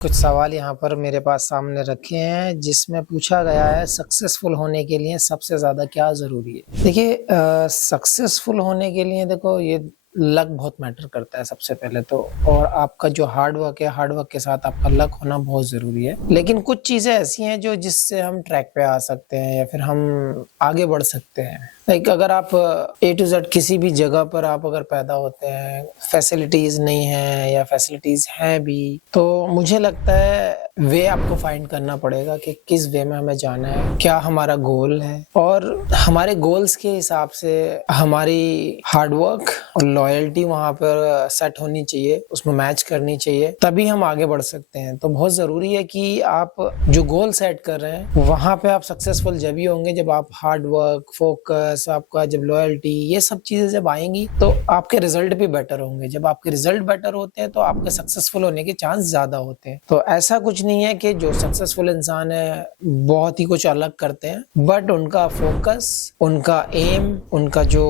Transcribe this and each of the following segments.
कुछ सवाल यहाँ पर मेरे पास सामने रखे हैं जिसमें पूछा गया है सक्सेसफुल होने के लिए सबसे ज़्यादा क्या ज़रूरी है। देखिए सक्सेसफुल होने के लिए देखो ये लक बहुत मैटर करता है सबसे पहले तो, और आपका जो हार्ड वर्क है, हार्ड वर्क के साथ आपका लक होना बहुत ज़रूरी है। लेकिन कुछ चीज़ें ऐसी हैं जो जिससे हम ट्रैक पे आ सकते हैं या फिर हम आगे बढ़ सकते हैं। लाइक अगर आप A to Z किसी भी जगह पर आप अगर पैदा होते हैं, फैसिलिटीज़ नहीं है या फैसिलिटीज़ हैं भी, तो मुझे लगता है वे आपको फाइंड करना पड़ेगा कि किस वे में हमें जाना है, क्या हमारा गोल है, और हमारे गोल्स के हिसाब से हमारी हार्ड वर्क और लॉयल्टी वहाँ पर सेट होनी चाहिए, उसमें मैच करनी चाहिए, तभी हम आगे बढ़ सकते हैं। तो बहुत ज़रूरी है कि आप जो गोल सेट कर रहे हैं वहाँ पे आप सक्सेसफुल जब ही होंगे जब आप हार्ड वर्क, फोकस, आपका जब लॉयल्टी, ये सब चीज़ें जब आएंगी तो आपके रिजल्ट भी बेटर होंगे। जब आपके रिजल्ट बेटर होते हैं तो आपके सक्सेसफुल होने के चांस ज़्यादा होते हैं। तो ऐसा कुछ नहीं है कि जो सक्सेसफुल इंसान है बहुत ही कुछ अलग करते हैं, बट उनका फोकस, उनका एम, उनका जो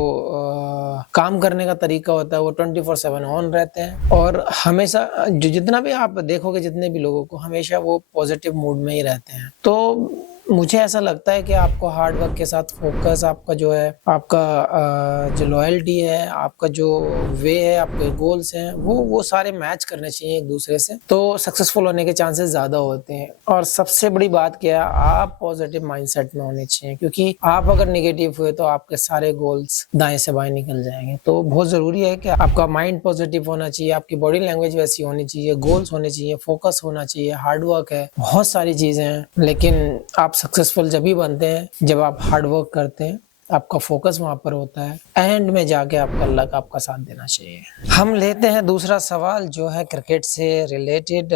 काम करने का तरीका होता है वो 24/7 ऑन रहते हैं, और हमेशा जितना भी आप देखोगे, जितने भी लोगों को, हमेशा वो पॉजिटिव मूड में ही रहते हैं। तो मुझे ऐसा लगता है कि आपको हार्ड वर्क के साथ फोकस, आपका जो है, आपका जो लॉयल्टी है, आपका जो वे है, आपके गोल्स हैं, वो सारे मैच करने चाहिए एक दूसरे से, तो सक्सेसफुल होने के चांसेस ज़्यादा होते हैं। और सबसे बड़ी बात क्या है, आप पॉजिटिव माइंडसेट में होने चाहिए, क्योंकि आप अगर नेगेटिव हुए तो आपके सारे गोल्स दाएं से बाएं निकल जाएंगे। तो बहुत ज़रूरी है कि आपका माइंड पॉजिटिव होना चाहिए, आपकी बॉडी लैंग्वेज वैसी होनी चाहिए, गोल्स होने चाहिए, फोकस होना चाहिए, हार्ड वर्क है, बहुत सारी चीज़ें हैं। लेकिन आप सक्सेसफुल जब भी बनते हैं जब आप हार्ड वर्क करते हैं, आपका फोकस वहां पर होता है, एंड में जाके आपका लक आपका साथ देना चाहिए। हम लेते हैं दूसरा सवाल जो है क्रिकेट से रिलेटेड।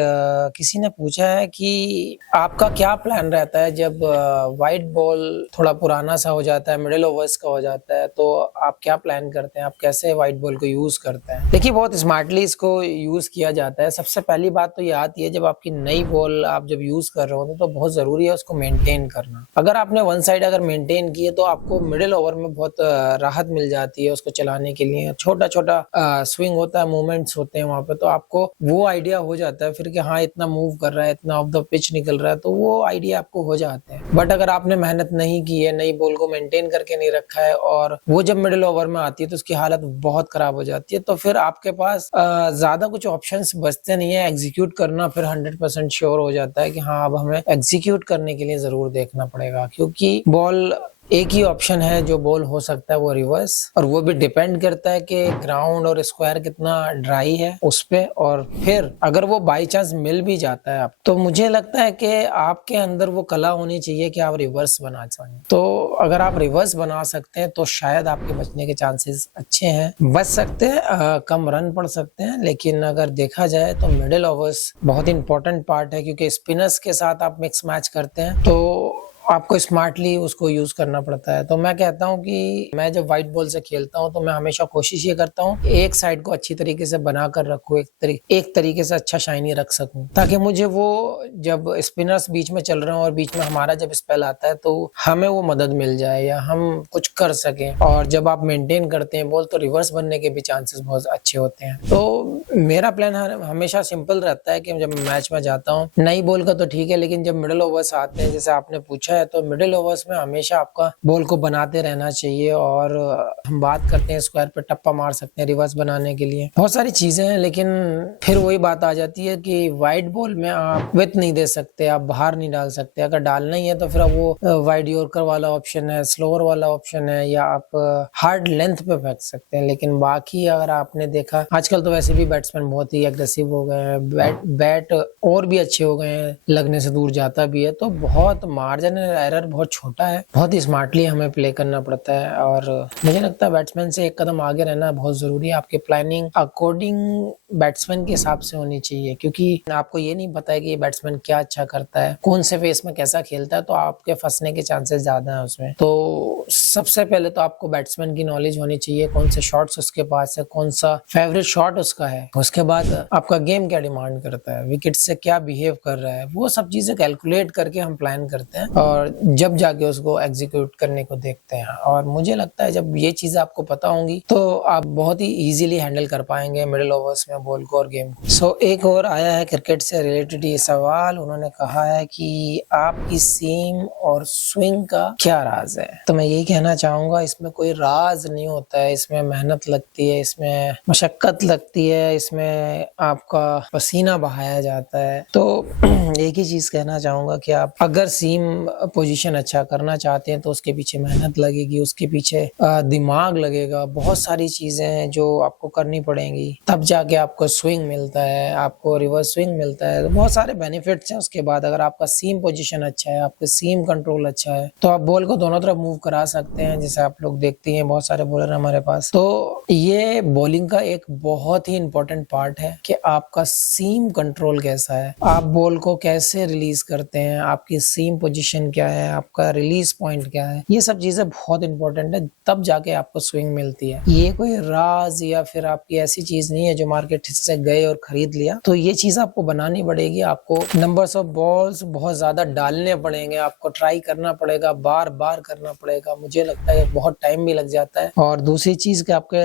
किसी ने पूछा है कि आपका क्या प्लान रहता है जब वाइट बॉल थोड़ा पुराना सा हो जाता है, मिडिल ओवर्स का हो जाता है, तो आप क्या प्लान करते हैं, आप कैसे वाइट बॉल को यूज करते हैं? देखिए बहुत स्मार्टली इसको यूज किया जाता है। सबसे पहली बात तो ये आती है, जब आपकी नई बॉल आप जब यूज कर रहे होते तो बहुत जरूरी है उसको मेंटेन करना। अगर आपने वन साइड अगर मेंटेन की है तो आपको मिडिल ओवर में बहुत राहत मिल जाती है उसको चलाने के लिए। छोटा छोटा स्विंग होता है, मूवमेंट्स होते हैं वहां पे, तो आपको वो आइडिया हो जाता है फिर कि हाँ इतना मूव कर रहा है, इतना ऑफ द पिच निकल रहा है, तो वो आइडिया आपको हो जाते हैं। बट अगर आपने मेहनत नहीं की है, नई बॉल को मेंटेन करके नहीं रखा है, और वो जब मिडिल ओवर में आती है तो उसकी हालत बहुत खराब हो जाती है, तो फिर आपके पास ज्यादा कुछ ऑप्शंस बचते नहीं है। एग्जीक्यूट करना फिर 100% श्योर हो जाता है कि हाँ अब हमें एग्जीक्यूट करने के लिए जरूर देखना पड़ेगा, क्योंकि बॉल एक ही ऑप्शन है जो बॉल हो सकता है, वो रिवर्स, और वो भी डिपेंड करता है कि ग्राउंड और स्क्वायर कितना ड्राई है उस पे। और फिर अगर वो बाई चांस मिल भी जाता है आप, तो मुझे लगता है कि आपके अंदर वो कला होनी चाहिए कि आप रिवर्स बना चाहें। तो अगर आप रिवर्स बना सकते हैं तो शायद आपके बचने के चांसेस अच्छे हैं, बच सकते हैं, कम रन पड़ सकते हैं। लेकिन अगर देखा जाए तो मिडिल ओवर्स बहुत इंपॉर्टेंट पार्ट है, क्योंकि स्पिनर्स के साथ आप मिक्स मैच करते हैं, तो आपको स्मार्टली उसको यूज करना पड़ता है। तो मैं कहता हूँ कि मैं जब व्हाइट बॉल से खेलता हूँ तो मैं हमेशा कोशिश ये करता हूँ एक साइड को अच्छी तरीके से बना कर रखूँ, एक तरीके से अच्छा शाइनी रख सकूँ, ताकि मुझे वो जब स्पिनर्स बीच में चल रहे हो और बीच में हमारा जब स्पेल आता है तो हमें वो मदद मिल जाए या हम कुछ कर सकें। और जब आप मेंटेन करते हैं बॉल तो रिवर्स बनने के भी चांसेस बहुत अच्छे होते हैं। तो मेरा प्लान हमेशा सिंपल रहता है कि जब मैच में जाता हूँ, नई बॉल का तो ठीक है, लेकिन जब मिडिल ओवर्स आते हैं, जैसे आपने पूछा है, तो मिडिल ओवर्स में हमेशा आपका बॉल को बनाते रहना चाहिए। और हम बात करते हैं स्क्वायर पे टप्पा मार सकते हैं रिवर्स बनाने के लिए, बहुत सारी चीजें हैं। लेकिन फिर वही बात आ जाती है कि वाइड बॉल में आप विथ नहीं दे सकते, आप बाहर नहीं डाल सकते। अगर डालना ही है तो फिर वो वाइड यॉर्कर वाला ऑप्शन है, स्लोअर वाला ऑप्शन है, या आप हार्ड लेंथ पे फेंक सकते हैं। लेकिन बाकी अगर आपने देखा, आजकल तो वैसे भी बैट्समैन बहुत ही एग्रेसिव हो गए हैं, बैट और भी अच्छे हो गए हैं, लगने से दूर जाता भी है, तो बहुत मार्जिन एरर बहुत छोटा है, बहुत ही स्मार्टली हमें प्ले करना पड़ता है। और मुझे लगता है बैट्समैन से एक कदम आगे रहना बहुत जरूरी है। आपकी प्लानिंग अकॉर्डिंग बैट्समैन के हिसाब से होनी चाहिए, क्योंकि आपको ये नहीं पता है कि ये बैट्समैन क्या अच्छा करता है, कौन से फेस में कैसा खेलता है, तो आपके फंसने के चांसेस ज्यादा है उसमें। तो सबसे पहले तो आपको बैट्समैन की नॉलेज होनी चाहिए, कौन से शॉट्स उसके पास है, कौन सा फेवरेट शॉट उसका है, उसके बाद आपका गेम क्या डिमांड करता है, विकेट से क्या बिहेव कर रहा है, वो सब चीजें कैलकुलेट करके हम प्लान करते हैं। और और जब जाके उसको एग्जीक्यूट करने को देखते हैं। और मुझे लगता है जब ये चीज़ें आपको पता होंगी तो आप बहुत ही ईजिली हैंडल कर पाएंगे मिडिल ओवर्स में बॉल को और गेम को। सो एक और आया है क्रिकेट से रिलेटेड ये सवाल, उन्होंने कहा है कि आपकी सीम और स्विंग का क्या राज है। तो मैं यही कहना चाहूंगा, इसमें कोई राज नहीं होता है, इसमें मेहनत लगती है, इसमें मशक्कत लगती है, इसमें आपका पसीना बहाया जाता है। तो एक ही चीज कहना चाहूंगा कि आप अगर सीम पोजीशन अच्छा करना चाहते हैं तो उसके पीछे मेहनत लगेगी, उसके पीछे दिमाग लगेगा, बहुत सारी चीजें हैं जो आपको करनी पड़ेंगी, तब जाके आपको स्विंग मिलता है, आपको रिवर्स स्विंग मिलता है। तो बहुत सारे बेनिफिट्स हैं उसके बाद। अगर आपका सीम पोजीशन अच्छा है, आपका सीम कंट्रोल अच्छा है, तो आप बॉल को दोनों तरफ मूव करा सकते हैं, जैसे आप लोग देखते हैं बहुत सारे बॉलर हमारे पास। तो ये बॉलिंग का एक बहुत ही इंपॉर्टेंट पार्ट है कि आपका सीम कंट्रोल कैसा है, आप बॉल को कैसे रिलीज करते हैं, आपकी सीम पोजीशन क्या है, आपका रिलीज पॉइंट क्या है, ये सब चीजें बहुत इंपॉर्टेंट है, तब जाके आपको स्विंग मिलती है। ये कोई राज या फिर आपकी ऐसी चीज नहीं है जो मार्केट से गए और खरीद लिया। तो ये चीज आपको बनानी पड़ेगी, आपको नंबर्स ऑफ बॉल्स बहुत ज्यादा डालने पड़ेंगे, आपको ट्राई करना पड़ेगा, बार बार करना पड़ेगा। मुझे लगता है बहुत टाइम भी लग जाता है। और दूसरी चीज कि आपके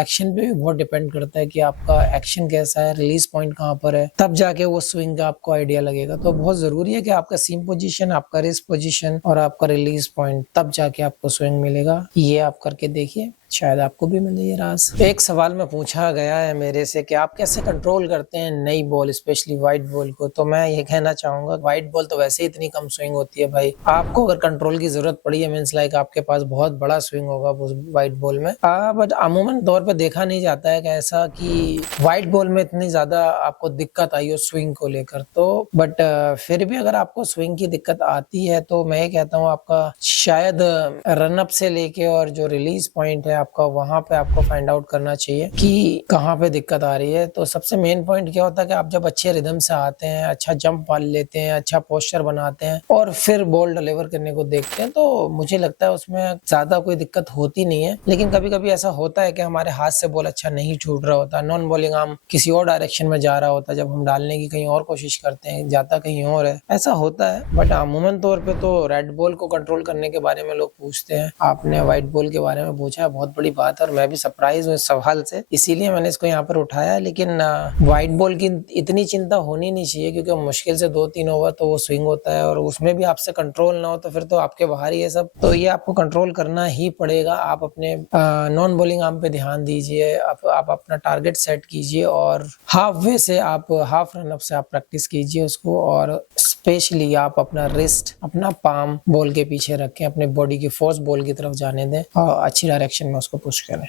एक्शन पे भी बहुत डिपेंड करता है कि आपका एक्शन कैसा है, रिलीज पॉइंट कहाँ पर है, तब जाके वो स्विंग का आपको आइडिया लगेगा। तो बहुत जरूरी है कि आपका सीम पोजीशन, आपका रिस्ट पोजीशन और आपका रिलीज पॉइंट, तब जाके आपको स्विंग मिलेगा। ये आप करके देखिए, शायद आपको भी मिले ये राज। एक सवाल में पूछा गया है मेरे से कि आप कैसे कंट्रोल करते हैं नई बॉल, स्पेशली वाइट बॉल को। तो मैं ये कहना चाहूंगा, वाइट बॉल तो वैसे ही इतनी कम स्विंग होती है भाई, आपको अगर कंट्रोल की जरूरत पड़ी है मींस लाइक आपके पास बहुत बड़ा स्विंग होगा उस वाइट बॉल में। बट अमूमन तौर पर देखा नहीं जाता है कि ऐसा कि वाइट बॉल में इतनी ज्यादा आपको दिक्कत आई हो स्विंग को लेकर। तो बट फिर भी अगर आपको स्विंग की दिक्कत आती है तो मैं ये कहता हूँ आपका शायद रनअप से लेके और जो रिलीज पॉइंट है आपका, वहां पे आपको फाइंड आउट करना चाहिए कि कहाँ पे दिक्कत आ रही है। तो सबसे मेन पॉइंट क्या होता है कि आप जब अच्छे रिदम से आते हैं, अच्छा जंप पाल लेते हैं, अच्छा पोस्चर बनाते हैं और फिर बॉल डिलीवर करने को देखते हैं, तो मुझे लगता है उसमें ज्यादा कोई दिक्कत होती नहीं है। लेकिन कभी कभी ऐसा होता है कि हमारे हाथ से बॉल अच्छा नहीं छूट रहा होता, नॉन बॉलिंग आर्म किसी और डायरेक्शन में जा रहा होता है, जब हम डालने की कहीं और कोशिश करते हैं जाता कहीं और है, ऐसा होता है। बट अमूमन तौर पे तो रेड बॉल को कंट्रोल करने के बारे में लोग पूछते हैं, आपने व्हाइट बॉल के बारे में पूछा है, बहुत बड़ी बात है और मैं भी सरप्राइज हूँ इस सवाल से, इसीलिए मैंने इसको यहाँ पर उठाया। लेकिन व्हाइट बॉल की इतनी चिंता होनी नहीं चाहिए, क्योंकि मुश्किल से 2-3 ओवर तो वो स्विंग होता है और उसमें भी आपसे कंट्रोल ना हो तो फिर तो आपके बाहर ही है सब। तो ये आपको कंट्रोल करना ही पड़ेगा। आप अपने नॉन बॉलिंग आर्म पे ध्यान दीजिए, आप अपना टारगेट सेट कीजिए और हाफ वे से आप हाफ रन अप से आप प्रैक्टिस कीजिए उसको। और स्पेशली आप अपना रिस्ट, अपना पाम बॉल के पीछे रखें, अपने बॉडी की फोर्स बॉल की तरफ जाने दें और अच्छी डायरेक्शन में उसको पुश करें।